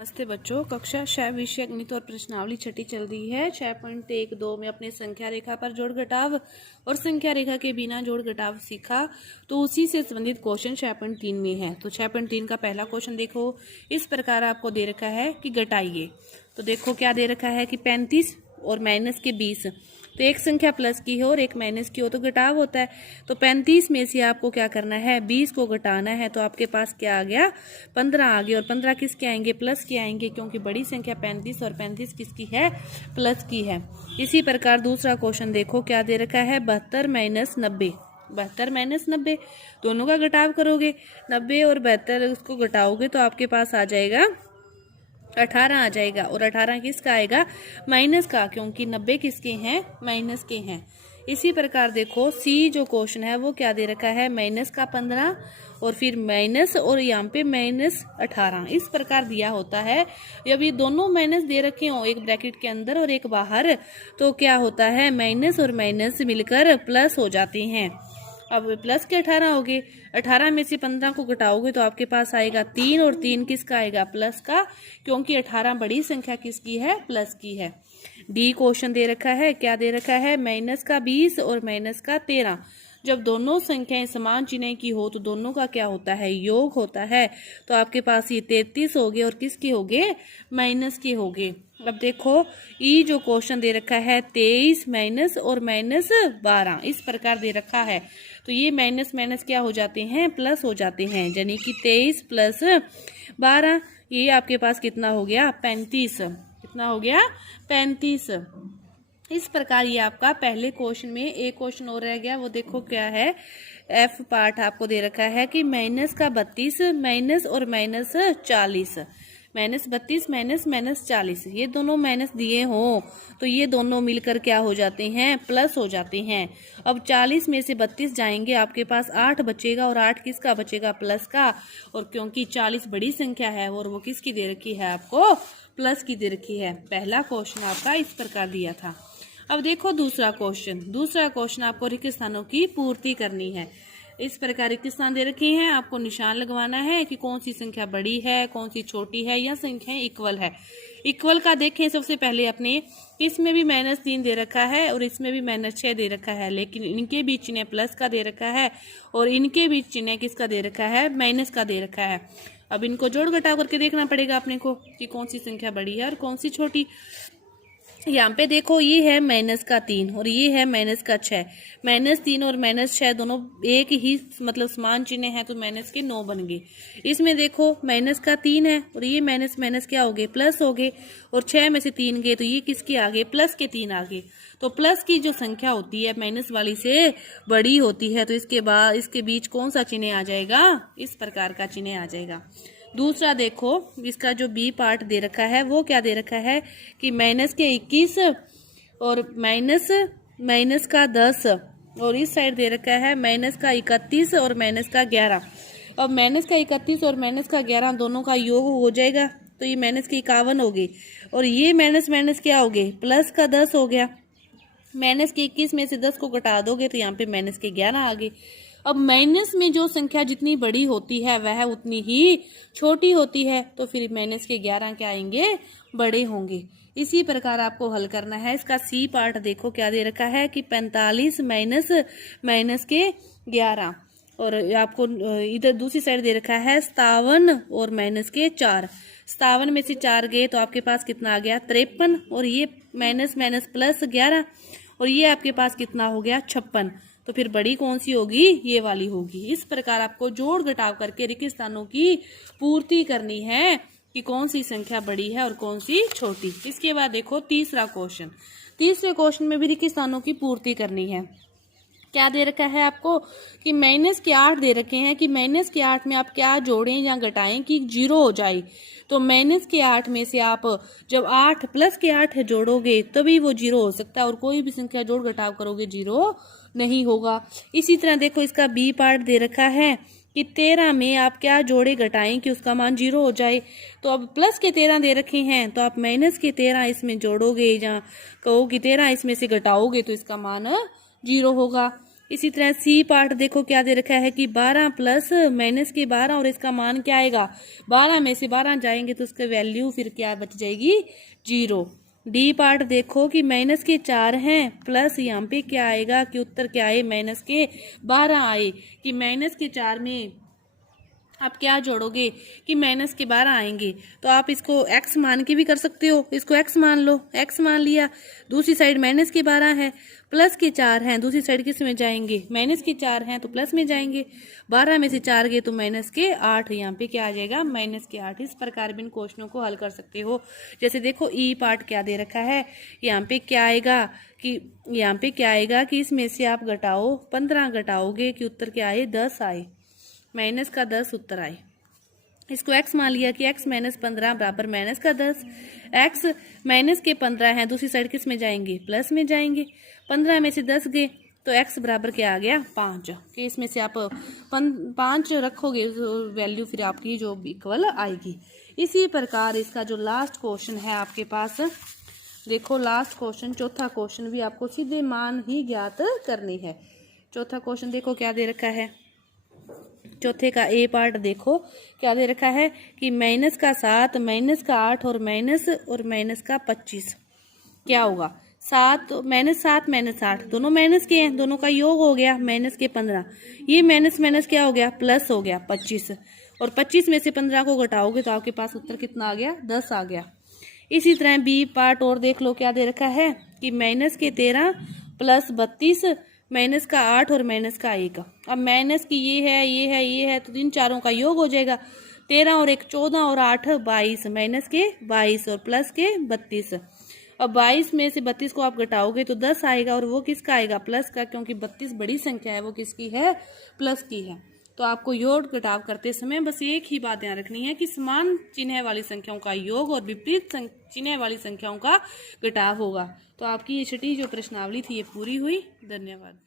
नमस्ते बच्चों, कक्षा 6 विषय गणित और प्रश्नावली छठी चल रही है। 6.12 में अपने संख्या रेखा पर जोड़ घटाव और संख्या रेखा के बिना जोड़ घटाव सीखा, तो उसी से संबंधित क्वेश्चन 6.3 में है। तो 6.3 का पहला क्वेश्चन देखो, इस प्रकार आपको दे रखा है कि घटाइए। तो देखो क्या दे रखा है कि 35 और माइनस के 20, तो एक संख्या प्लस की हो और एक माइनस की हो तो घटाव होता है। तो 35 में से आपको क्या करना है, 20 को घटाना है। तो आपके पास क्या आ गया, 15 आ गए। और 15 किसके आएंगे, प्लस के आएंगे, क्योंकि बड़ी संख्या 35 और 35 किसकी है, प्लस की है। इसी प्रकार दूसरा क्वेश्चन देखो क्या दे रखा है, 72 माइनस 90। 72 माइनस 90 दोनों का घटाव करोगे, 90 और 72 उसको घटाओगे तो आपके पास आ जाएगा 18 आ जाएगा। और 18 किसका आएगा, माइनस का, क्योंकि 90 किसके हैं, माइनस के हैं। इसी प्रकार देखो सी जो क्वेश्चन है वो क्या दे रखा है, माइनस का 15 और फिर माइनस और यहाँ पे माइनस 18, इस प्रकार दिया होता है। जब ये दोनों माइनस दे रखे हो, एक ब्रैकेट के अंदर और एक बाहर, तो क्या होता है, माइनस और माइनस मिलकर प्लस हो जाते हैं। अब प्लस के 18 हो गए, 18 में से 15 को घटाओगे तो आपके पास आएगा 3, और 3 किसका आएगा, प्लस का, क्योंकि 18 बड़ी संख्या किसकी है, प्लस की है। डी क्वेश्चन दे रखा है, क्या दे रखा है, माइनस का 20 और माइनस का 13। जब दोनों संख्याएं समान चिन्ह की हो तो दोनों का क्या होता है, योग होता है। तो आपके पास ये 33 हो गए और किसके हो गए, माइनस के हो गए। अब देखो ई जो क्वेश्चन दे रखा है, 23 माइनस और माइनस 12, इस प्रकार दे रखा है। तो ये माइनस माइनस क्या हो जाते हैं, प्लस हो जाते हैं, यानी कि 23 प्लस 12, ये आपके पास कितना हो गया, 35। कितना हो गया, 35। इस प्रकार ये आपका पहले क्वेश्चन में एक क्वेश्चन और रह गया, वो देखो क्या है, एफ पार्ट आपको दे रखा है कि माइनस का 32 माइनस और माइनस 40, माइनस 32 माइनस माइनस 40, ये दोनों माइनस दिए हों तो ये दोनों मिलकर क्या हो जाते हैं, प्लस हो जाते हैं। अब 40 में से 32 जाएंगे, आपके पास 8 बचेगा, और 8 किसका बचेगा, प्लस का। और क्योंकि 40 बड़ी संख्या है और वो किसकी दे रखी है, आपको प्लस की दे रखी है। पहला क्वेश्चन आपका इस प्रकार दिया था। अब देखो दूसरा क्वेश्चन आपको रिक्त स्थानों की पूर्ति करनी है। इस प्रकार रिक्त स्थान दे रखे हैं, आपको निशान लगवाना है कि कौन सी संख्या बड़ी है, कौन सी छोटी है, या संख्या इक्वल है। इक्वल का देखें सबसे पहले अपने, इसमें भी -3 दे रखा है और इसमें भी -6 दे रखा है, लेकिन इनके बीच चिन्ह प्लस का दे रखा है और इनके बीच चिन्ह किसका दे रखा है, माइनस का दे रखा है। अब इनको जोड़ घटाव करके देखना पड़ेगा अपने को कि कौन सी संख्या बड़ी है और कौन सी छोटी। यहाँ पे देखो ये है माइनस का 3 और ये है माइनस का 6। -3 और -6 दोनों एक ही मतलब समान चिन्ह है, तो माइनस के 9 बन गए। इसमें देखो माइनस का 3 है और ये माइनस माइनस क्या हो गए, प्लस हो गए, और 6 में से 3 गए तो ये किसके आगे, प्लस के 3 आगे। तो प्लस की जो संख्या होती है माइनस वाली से बड़ी होती है, तो इसके बाद इसके बीच कौन सा चिन्ह आ जाएगा, इस प्रकार का चिन्ह आ जाएगा। दूसरा देखो इसका जो बी पार्ट दे रखा है वो क्या दे रखा है कि माइनस के 21 और माइनस का 10, और इस साइड दे रखा है माइनस का 31 और माइनस का 11। अब माइनस का 31 और माइनस का 11 दोनों का योग हो जाएगा, तो ये माइनस के 51 हो गई, और ये माइनस माइनस क्या हो गए, प्लस का 10 हो गया। माइनस के 21 में से 10 को घटा दोगे तो यहाँ पे माइनस के 11 आ गए। अब माइनस में जो संख्या जितनी बड़ी होती है वह उतनी ही छोटी होती है, तो फिर माइनस के 11 क्या आएंगे, बड़े होंगे। इसी प्रकार आपको हल करना है। इसका सी पार्ट देखो क्या दे रखा है कि 45 माइनस के 11, और आपको इधर दूसरी साइड दे रखा है 57 और माइनस के 4। 57 में से 4 गए तो आपके पास कितना आ गया, 53, और ये माइनस माइनस प्लस 11, और ये आपके पास कितना हो गया, 56। तो फिर बड़ी कौन सी होगी, ये वाली होगी। इस प्रकार आपको जोड़ घटाव करके रिक्त स्थानों की पूर्ति करनी है कि कौन सी संख्या बड़ी है और कौन सी छोटी। इसके बाद देखो तीसरे क्वेश्चन में भी रिक्त स्थानों की पूर्ति करनी है। क्या दे रखा है आपको कि माइनस के 8 दे रखे हैं कि माइनस के 8 में आप क्या जोड़ें या घटाएं कि 0 हो जाए। तो माइनस के 8 में से आप जब 8 प्लस के 8 जोड़ोगे तभी वो 0 हो सकता है, और कोई भी संख्या जोड़ घटाव करोगे 0 नहीं होगा। इसी तरह देखो इसका बी पार्ट दे रखा है कि 13 में आप क्या जोड़े घटाएं कि उसका मान 0 हो जाए। तो अब प्लस के 13 दे रखे हैं तो आप माइनस के 13 इसमें जोड़ोगे या कहो कि 13 इसमें से घटाओगे तो इसका मान 0 होगा। इसी तरह सी पार्ट देखो क्या दे रखा है कि 12 प्लस माइनस के 12 और इसका मान क्या आएगा, 12 में से 12 जाएंगे तो उसका वैल्यू फिर क्या बच जाएगी, 0। डी पार्ट देखो कि माइनस के 4 हैं प्लस यहाँ पे क्या आएगा कि उत्तर क्या आए, माइनस के 12 आए, कि माइनस के 4 में आप क्या जोड़ोगे कि माइनस के 12 आएंगे। तो आप इसको x मान के भी कर सकते हो, इसको x मान लो, x मान लिया, दूसरी साइड माइनस के 12 है, प्लस के 4 हैं, दूसरी साइड किस में जाएंगे, माइनस के 4 हैं तो प्लस में जाएंगे, 12 में से 4 गए तो माइनस के 8, यहाँ पे क्या आ जाएगा, माइनस के 8। इस प्रकार भी इन क्वेश्चनों को हल कर सकते हो। जैसे देखो ई पार्ट क्या दे रखा है, यहाँ पे क्या आएगा कि इसमें से आप घटाओ, 15 घटाओगे कि उत्तर क्या आए, 10 आए, माइनस का 10 उत्तर आए। इसको x मान लिया कि x माइनस 15 बराबर माइनस का 10, x माइनस के 15 है, दूसरी साइड किस में जाएंगे, प्लस में जाएंगे, 15 में से 10 गए तो x बराबर क्या आ गया, 5, कि इसमें से आप 5 रखोगे तो वैल्यू फिर आपकी जो इक्वल आएगी। इसी प्रकार इसका जो लास्ट क्वेश्चन है आपके पास, देखो लास्ट क्वेश्चन, चौथा क्वेश्चन भी आपको सीधे मान ही ज्ञात करनी है। चौथा क्वेश्चन देखो क्या दे रखा है, चौथे का ए पार्ट देखो क्या दे रखा है कि माइनस का 7, माइनस का 8 और माइनस का 25 क्या होगा, 7 माइनस 7 माइनस 8 दोनों माइनस के हैं, दोनों का योग हो गया माइनस के 15, ये माइनस माइनस क्या हो गया, प्लस हो गया 25, और 25 में से 15 को घटाओगे तो आपके पास उत्तर कितना आ गया, 10 आ गया। इसी तरह बी पार्ट और देख लो क्या दे रखा है कि माइनस के 13 प्लस 32, माइनस का 8 और माइनस का 1। अब माइनस की ये है तो इन चारों का योग हो जाएगा, 13 और 1 14 और 8 22, माइनस के 22 और प्लस के 32। अब 22 में से 32 को आप घटाओगे तो 10 आएगा, और वो किसका आएगा, प्लस का, क्योंकि 32 बड़ी संख्या है, वो किसकी है, प्लस की है। तो आपको योग घटाव करते समय बस एक ही बात ध्यान रखनी है कि समान चिन्ह वाली संख्याओं का योग और विपरीत चिन्ह वाली संख्याओं का घटाव होगा। तो आपकी ये छठी जो प्रश्नावली थी ये पूरी हुई। धन्यवाद।